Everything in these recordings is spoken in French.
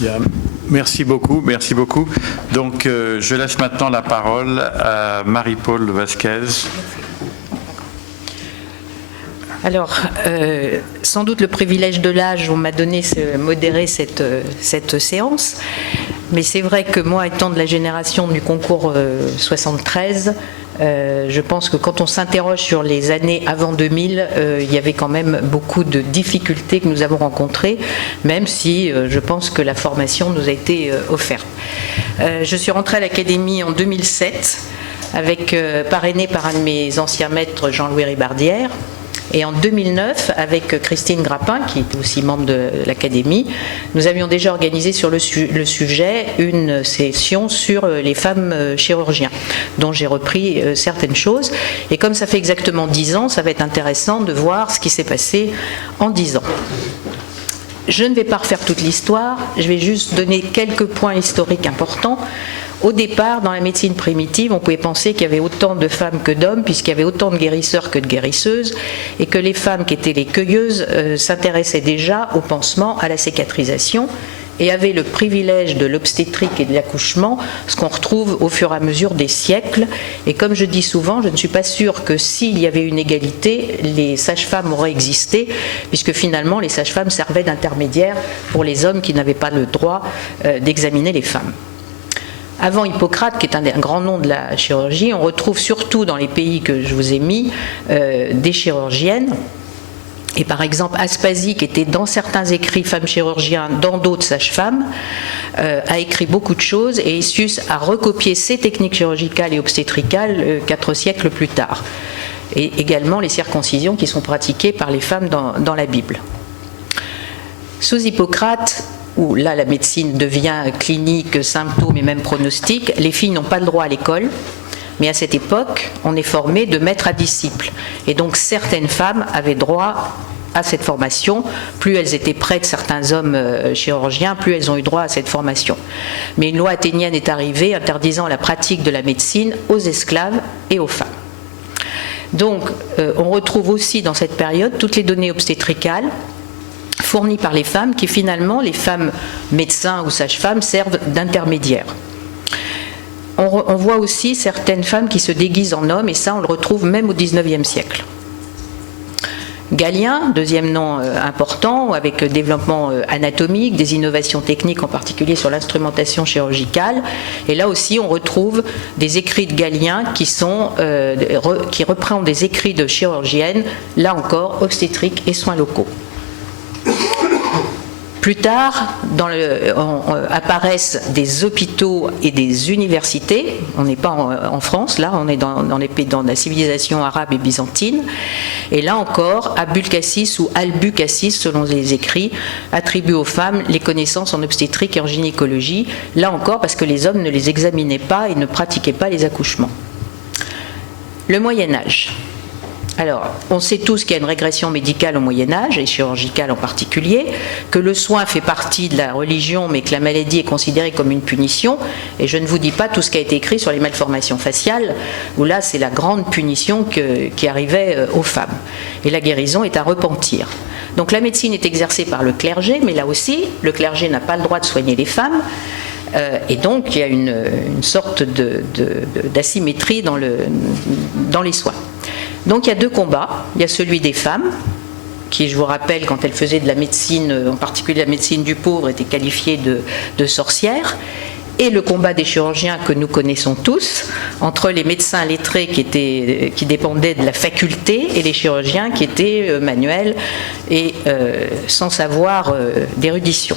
Bien. Merci beaucoup, merci beaucoup. Donc, je laisse maintenant la parole à Marie-Paule Vasquez. Alors, sans doute le privilège de l'âge, on m'a donné modérer cette séance, mais c'est vrai que moi, étant de la génération du concours 73, je pense que quand on s'interroge sur les années avant 2000, il y avait quand même beaucoup de difficultés que nous avons rencontrées, même si je pense que la formation nous a été offerte. Je suis rentrée à l'Académie en 2007, parrainée par un de mes anciens maîtres, Jean-Louis Ribardière. Et en 2009, avec Christine Grappin, qui était aussi membre de l'Académie, nous avions déjà organisé sur le sujet une session sur les femmes chirurgiens, dont j'ai repris certaines choses. Et comme ça fait exactement 10 ans, ça va être intéressant de voir ce qui s'est passé en 10 ans. Je ne vais pas refaire toute l'histoire, je vais juste donner quelques points historiques importants. Au départ, dans la médecine primitive, on pouvait penser qu'il y avait autant de femmes que d'hommes, puisqu'il y avait autant de guérisseurs que de guérisseuses, et que les femmes qui étaient les cueilleuses s'intéressaient déjà au pansement, à la cicatrisation, et avaient le privilège de l'obstétrique et de l'accouchement, ce qu'on retrouve au fur et à mesure des siècles. Et comme je dis souvent, je ne suis pas sûre que s'il y avait une égalité, les sages-femmes auraient existé, puisque finalement les sages-femmes servaient d'intermédiaires pour les hommes qui n'avaient pas le droit d'examiner les femmes. Avant Hippocrate, qui est un grand nom de la chirurgie, on retrouve surtout dans les pays que je vous ai mis des chirurgiennes. Et par exemple, Aspasie, qui était dans certains écrits femmes chirurgiens, dans d'autres sages-femmes, a écrit beaucoup de choses et Hessius a recopié ces techniques chirurgicales et obstétricales 4 siècles plus tard. Et également les circoncisions qui sont pratiquées par les femmes dans la Bible. Sous Hippocrate, où là la médecine devient clinique, symptômes et même pronostic, les filles n'ont pas le droit à l'école, mais à cette époque, on est formé de maître à disciple. Et donc certaines femmes avaient droit à cette formation. Plus elles étaient près de certains hommes chirurgiens, plus elles ont eu droit à cette formation. Mais une loi athénienne est arrivée interdisant la pratique de la médecine aux esclaves et aux femmes. Donc on retrouve aussi dans cette période toutes les données obstétricales fournies par les femmes, qui finalement, les femmes médecins ou sages-femmes, servent d'intermédiaires. On voit aussi certaines femmes qui se déguisent en hommes, et ça on le retrouve même au XIXe siècle. Galien, deuxième nom important, avec le développement anatomique, des innovations techniques en particulier sur l'instrumentation chirurgicale. Et là aussi, on retrouve des écrits de Galien qui reprennent des écrits de chirurgiennes, là encore, obstétriques et soins locaux. Plus tard, apparaissent des hôpitaux et des universités. On n'est pas en France, là, on est dans la civilisation arabe et byzantine. Et là encore, Abulcassis ou Albucassis, selon les écrits, attribue aux femmes les connaissances en obstétrique et en gynécologie. Là encore, parce que les hommes ne les examinaient pas et ne pratiquaient pas les accouchements. Le Moyen-Âge. Alors, on sait tous qu'il y a une régression médicale au Moyen-Âge, et chirurgicale en particulier, que le soin fait partie de la religion, mais que la maladie est considérée comme une punition. Et je ne vous dis pas tout ce qui a été écrit sur les malformations faciales, où là, c'est la grande punition qui arrivait aux femmes. Et la guérison est à repentir. Donc la médecine est exercée par le clergé, mais là aussi, le clergé n'a pas le droit de soigner les femmes. Et donc, il y a une sorte d'asymétrie dans les soins. Donc il y a 2 combats. Il y a celui des femmes, qui, je vous rappelle, quand elles faisaient de la médecine, en particulier la médecine du pauvre, étaient qualifiées de sorcières, et le combat des chirurgiens que nous connaissons tous, entre les médecins lettrés qui dépendaient de la faculté et les chirurgiens qui étaient manuels et sans savoir d'érudition.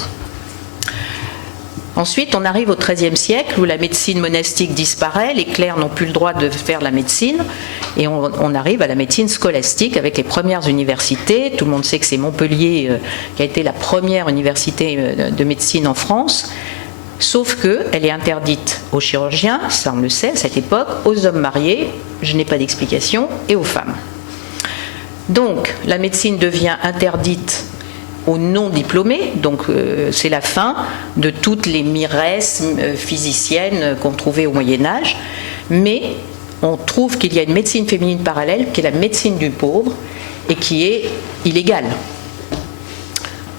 Ensuite, on arrive au XIIIe siècle où la médecine monastique disparaît, les clercs n'ont plus le droit de faire la médecine, et on arrive à la médecine scolastique avec les premières universités. Tout le monde sait que c'est Montpellier qui a été la première université de médecine en France, sauf qu'elle est interdite aux chirurgiens, ça on le sait à cette époque, aux hommes mariés, je n'ai pas d'explication, et aux femmes. Donc, la médecine devient interdite aux non-diplômés, donc c'est la fin de toutes les miresses physiciennes qu'on trouvait au Moyen-Âge, mais on trouve qu'il y a une médecine féminine parallèle qui est la médecine du pauvre et qui est illégale.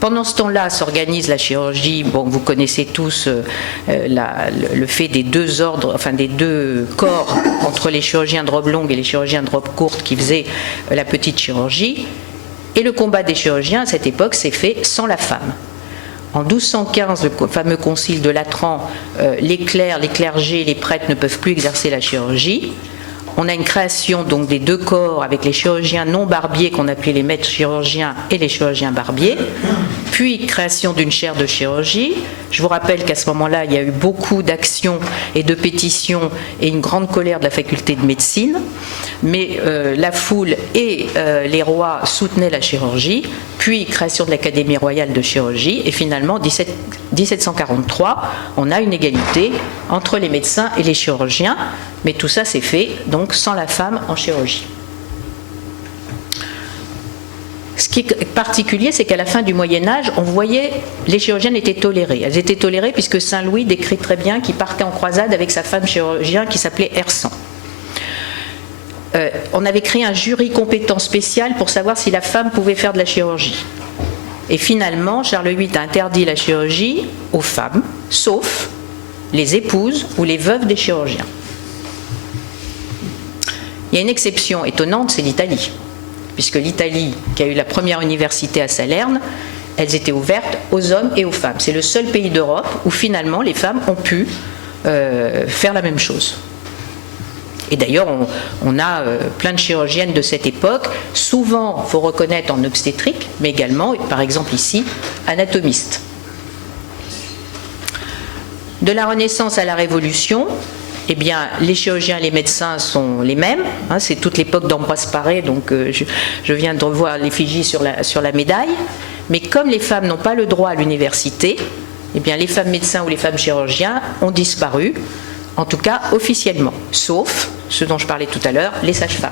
Pendant ce temps-là s'organise la chirurgie. Bon, vous connaissez tous le fait des deux ordres, enfin des deux corps entre les chirurgiens de robe longue et les chirurgiens de robe courte qui faisaient la petite chirurgie. Et le combat des chirurgiens à cette époque s'est fait sans la femme. En 1215, le fameux concile de Latran, les clercs, les clergés, les prêtres ne peuvent plus exercer la chirurgie. On a une création donc des deux corps avec les chirurgiens non barbiers qu'on appelait les maîtres chirurgiens et les chirurgiens barbiers, puis création d'une chaire de chirurgie. Je vous rappelle qu'à ce moment-là, il y a eu beaucoup d'actions et de pétitions et une grande colère de la faculté de médecine, mais la foule et les rois soutenaient la chirurgie, puis création de l'Académie royale de chirurgie, et finalement, 1743, on a une égalité entre les médecins et les chirurgiens, mais tout ça s'est fait donc sans la femme en chirurgie. Ce qui est particulier, c'est qu'à la fin du Moyen-Âge, on voyait les chirurgiennes étaient tolérées. Elles étaient tolérées puisque Saint Louis décrit très bien qu'il partait en croisade avec sa femme chirurgien qui s'appelait Hersan. On avait créé un jury compétent spécial pour savoir si la femme pouvait faire de la chirurgie. Et finalement, Charles VIII a interdit la chirurgie aux femmes, sauf les épouses ou les veuves des chirurgiens. Il y a une exception étonnante, c'est l'Italie. Puisque l'Italie, qui a eu la première université à Salerne, elles étaient ouvertes aux hommes et aux femmes. C'est le seul pays d'Europe où finalement les femmes ont pu faire la même chose. Et d'ailleurs, on a plein de chirurgiennes de cette époque, souvent, il faut reconnaître, en obstétrique, mais également, par exemple ici, anatomistes. De la Renaissance à la Révolution, eh bien, les chirurgiens et les médecins sont les mêmes. Hein, c'est toute l'époque d'Ambroise Paré, donc je viens de revoir l'effigie sur la médaille. Mais comme les femmes n'ont pas le droit à l'université, eh bien, les femmes médecins ou les femmes chirurgiens ont disparu, en tout cas officiellement, sauf ce dont je parlais tout à l'heure, les sages-femmes.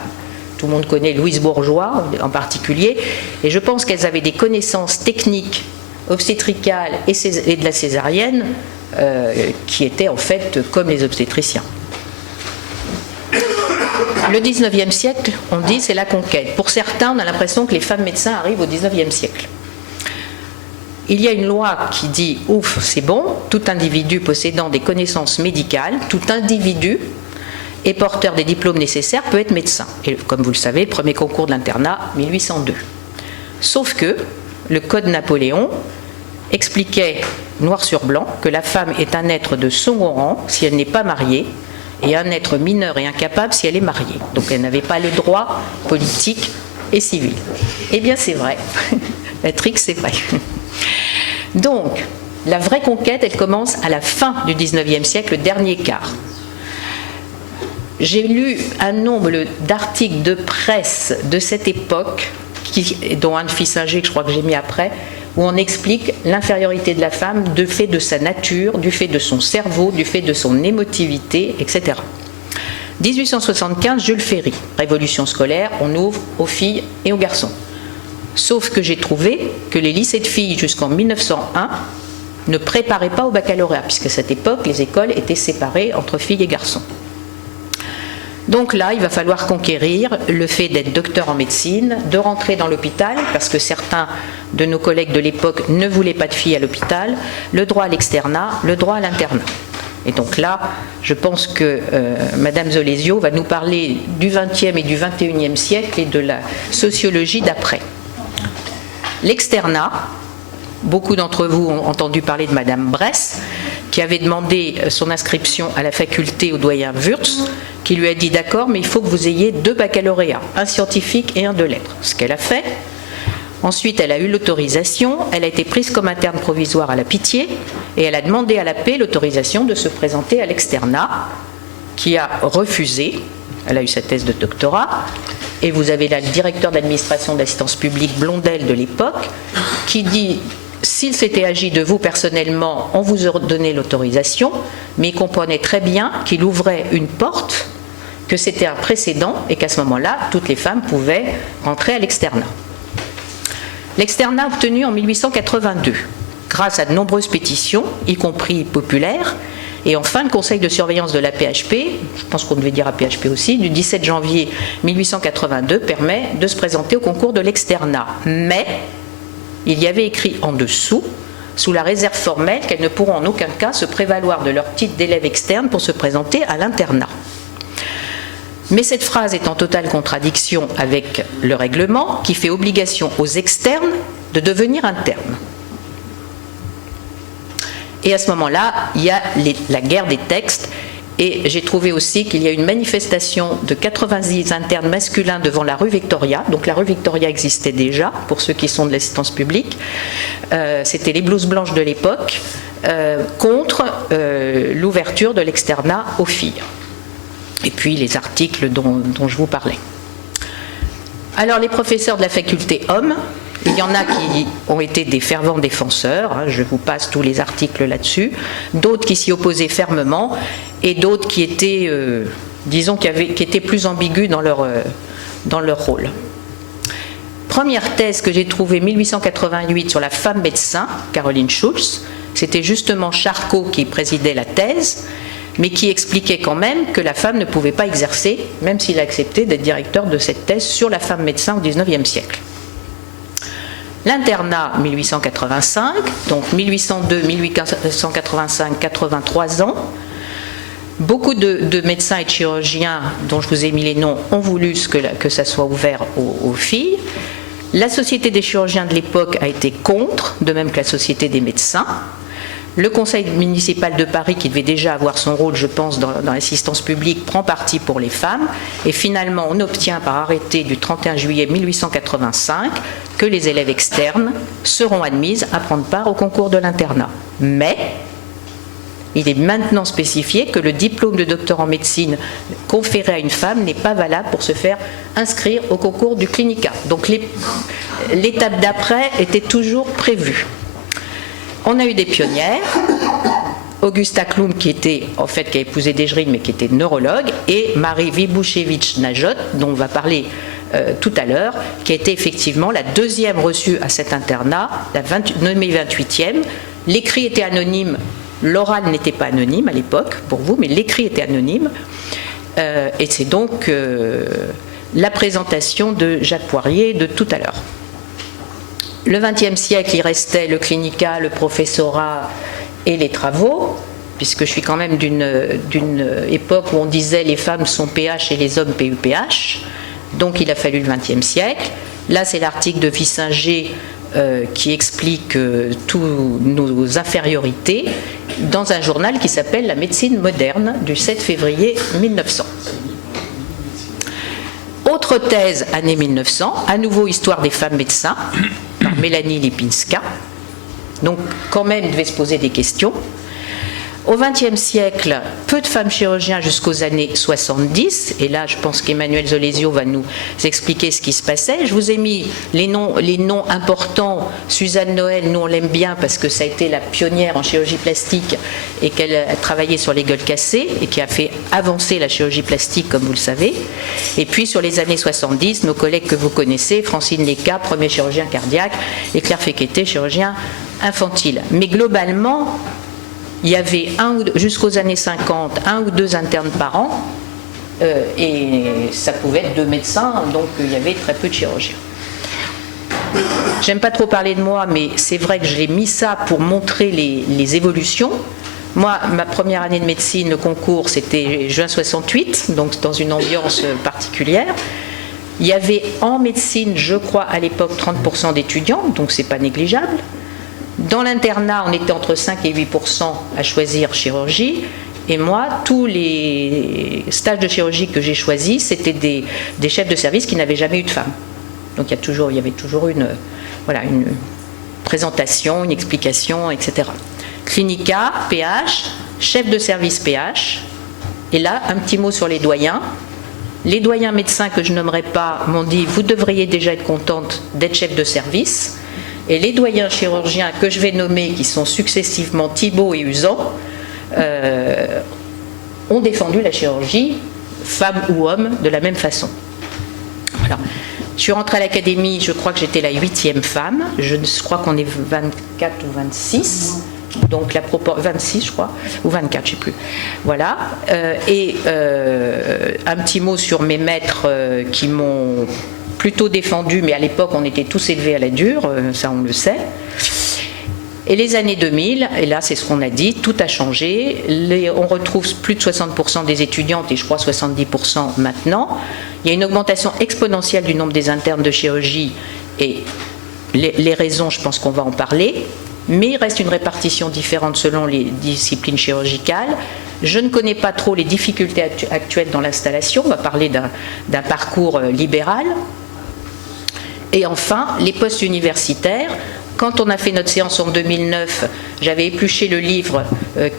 Tout le monde connaît Louise Bourgeois en particulier, et je pense qu'elles avaient des connaissances techniques, obstétricales et de la césarienne qui étaient en fait comme les obstétriciens. Le 19e siècle, on dit, c'est la conquête. Pour certains, on a l'impression que les femmes médecins arrivent au 19e siècle. Il y a une loi qui dit « ouf, c'est bon, tout individu possédant des connaissances médicales, tout individu et porteur des diplômes nécessaires peut être médecin ». Et comme vous le savez, le premier concours de l'internat, 1802. Sauf que le Code Napoléon expliquait noir sur blanc que la femme est un être de second rang si elle n'est pas mariée et un être mineur et incapable si elle est mariée. Donc elle n'avait pas les droits politiques et civils. Eh bien c'est vrai, Patrick, c'est vrai. Donc la vraie conquête, elle commence à la fin du 19e siècle, le dernier quart. J'ai lu un nombre d'articles de presse de cette époque, dont Anne Fissinger, que je crois que j'ai mis après, où on explique l'infériorité de la femme du fait de sa nature, du fait de son cerveau, du fait de son émotivité, etc. 1875, Jules Ferry, révolution scolaire, on ouvre aux filles et aux garçons. Sauf que j'ai trouvé que les lycées de filles jusqu'en 1901 ne préparaient pas au baccalauréat, puisqu'à cette époque, les écoles étaient séparées entre filles et garçons. Donc là, il va falloir conquérir le fait d'être docteur en médecine, de rentrer dans l'hôpital, parce que certains de nos collègues de l'époque ne voulaient pas de filles à l'hôpital, le droit à l'externat, le droit à l'internat. Et donc là, je pense que Madame Zolesio va nous parler du XXe et du XXIe siècle et de la sociologie d'après. L'externat, beaucoup d'entre vous ont entendu parler de Madame Bress, qui avait demandé son inscription à la faculté au doyen Wurtz, qui lui a dit d'accord, mais il faut que vous ayez 2 baccalauréats, un scientifique et un de lettres. Ce qu'elle a fait. Ensuite, elle a eu l'autorisation, elle a été prise comme interne provisoire à la Pitié, et elle a demandé à la paix l'autorisation de se présenter à l'externat, qui a refusé. Elle a eu sa thèse de doctorat. Et vous avez là le directeur d'administration d'assistance publique Blondel de l'époque, qui dit s'il s'était agi de vous personnellement, on vous aurait donné l'autorisation, mais il comprenait très bien qu'il ouvrait une porte, que c'était un précédent et qu'à ce moment-là, toutes les femmes pouvaient rentrer à l'externat. L'externat obtenu en 1882, grâce à de nombreuses pétitions, y compris populaires, et enfin le conseil de surveillance de la PHP, je pense qu'on devait dire à PHP aussi, du 17 janvier 1882 permet de se présenter au concours de l'externat. Mais il y avait écrit en dessous, sous la réserve formelle, qu'elles ne pourront en aucun cas se prévaloir de leur titre d'élève externe pour se présenter à l'internat. Mais cette phrase est en totale contradiction avec le règlement qui fait obligation aux externes de devenir internes. Et à ce moment-là, il y a la guerre des textes. Et j'ai trouvé aussi qu'il y a une manifestation de 90 internes masculins devant la rue Victoria. Donc la rue Victoria existait déjà, pour ceux qui sont de l'assistance publique. C'était les blouses blanches de l'époque, contre l'ouverture de l'externat aux filles. Et puis les articles dont je vous parlais. Alors les professeurs de la faculté hommes, il y en a qui ont été des fervents défenseurs, je vous passe tous les articles là-dessus, d'autres qui s'y opposaient fermement, et d'autres qui étaient, disons, qui étaient plus ambigus dans leur rôle. Première thèse que j'ai trouvée, 1888, sur la femme médecin, Caroline Schulz, c'était justement Charcot qui présidait la thèse, mais qui expliquait quand même que la femme ne pouvait pas exercer, même s'il acceptait d'être directeur de cette thèse sur la femme médecin au XIXe siècle. L'internat, 1885, donc 1802, 1885, 83 ans. Beaucoup de médecins et de chirurgiens, dont je vous ai mis les noms, ont voulu que ça soit ouvert aux filles. La Société des chirurgiens de l'époque a été contre, de même que la Société des médecins. Le conseil municipal de Paris, qui devait déjà avoir son rôle, je pense, dans l'assistance publique, prend parti pour les femmes. Et finalement, on obtient par arrêté du 31 juillet 1885 que les élèves externes seront admises à prendre part au concours de l'internat. Mais il est maintenant spécifié que le diplôme de docteur en médecine conféré à une femme n'est pas valable pour se faire inscrire au concours du clinica. Donc l'étape d'après était toujours prévue. On a eu des pionnières, Augusta Klum qui a épousé Desgerine mais qui était neurologue, et Marie Wibouchevitch-Najot, dont on va parler tout à l'heure, qui a été effectivement la deuxième reçue à cet internat, nommée 28e. L'écrit était anonyme, l'oral n'était pas anonyme à l'époque pour vous, mais l'écrit était anonyme. Et c'est donc la présentation de Jacques Poirier de tout à l'heure. Le XXe siècle, il restait le clinica, le professorat et les travaux, puisque je suis quand même d'une époque où on disait les femmes sont PH et les hommes PUPH, donc il a fallu le XXe siècle. Là, c'est l'article de Vissinger qui explique toutes nos infériorités dans un journal qui s'appelle La médecine moderne du 7 février 1900. Autre thèse, année 1900, à nouveau histoire des femmes médecins, par Mélanie Lipinska. Donc, quand même, devait se poser des questions. Au XXe siècle, peu de femmes chirurgiens jusqu'aux années 70, et là je pense qu'Emmanuel Zolesio va nous expliquer ce qui se passait. Je vous ai mis les noms importants. Suzanne Noël, nous on l'aime bien parce que ça a été la pionnière en chirurgie plastique et qu'elle a travaillé sur les gueules cassées et qui a fait avancer la chirurgie plastique comme vous le savez. Et puis sur les années 70, nos collègues que vous connaissez, Francine Leca, premier chirurgien cardiaque, et Claire Fekete, chirurgien infantile. Mais globalement, il y avait jusqu'aux années 50, 1 ou 2 internes par an, et ça pouvait être 2 médecins, donc il y avait très peu de chirurgiens. J'aime pas trop parler de moi, mais c'est vrai que j'ai mis ça pour montrer les évolutions. Moi, ma première année de médecine, le concours, c'était juin 68, donc dans une ambiance particulière. Il y avait en médecine, je crois, à l'époque, 30% d'étudiants, donc c'est pas négligeable. Dans l'internat, on était entre 5 et 8% à choisir chirurgie. Et moi, tous les stages de chirurgie que j'ai choisis, c'était des chefs de service qui n'avaient jamais eu de femme. Donc il y avait toujours une présentation, une explication, etc. Clinica, PH, chef de service PH. Et là, un petit mot sur les doyens. Les doyens médecins que je nommerai pas m'ont dit « vous devriez déjà être contente d'être chef de service ». Et les doyens chirurgiens que je vais nommer, qui sont successivement Thibault et Usan, ont défendu la chirurgie, femme ou homme, de la même façon. Alors, je suis rentrée à l'académie, je crois que j'étais la 8e femme, je crois qu'on est 24 ou 26, donc la proportion, 26 je crois, ou 24, je ne sais plus. Voilà. Un petit mot sur mes maîtres qui m'ont plutôt défendu, mais à l'époque on était tous élevés à la dure, ça on le sait. Et les années 2000, et là c'est ce qu'on a dit, tout a changé. On retrouve plus de 60% des étudiantes et je crois 70% maintenant. Il y a une augmentation exponentielle du nombre des internes de chirurgie et les raisons, je pense qu'on va en parler. Mais il reste une répartition différente selon les disciplines chirurgicales. Je ne connais pas trop les difficultés actuelles dans l'installation. On va parler d'un parcours libéral. Et enfin, les postes universitaires. Quand on a fait notre séance en 2009, j'avais épluché le livre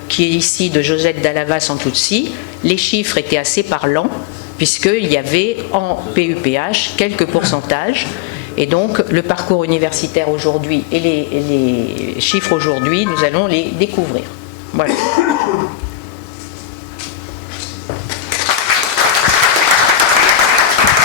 qui est ici de Josette Dallava Santuzzi. Les chiffres étaient assez parlants, puisqu'il y avait en PUPH quelques pourcentages. Et donc, le parcours universitaire aujourd'hui et les chiffres aujourd'hui, nous allons les découvrir. Voilà.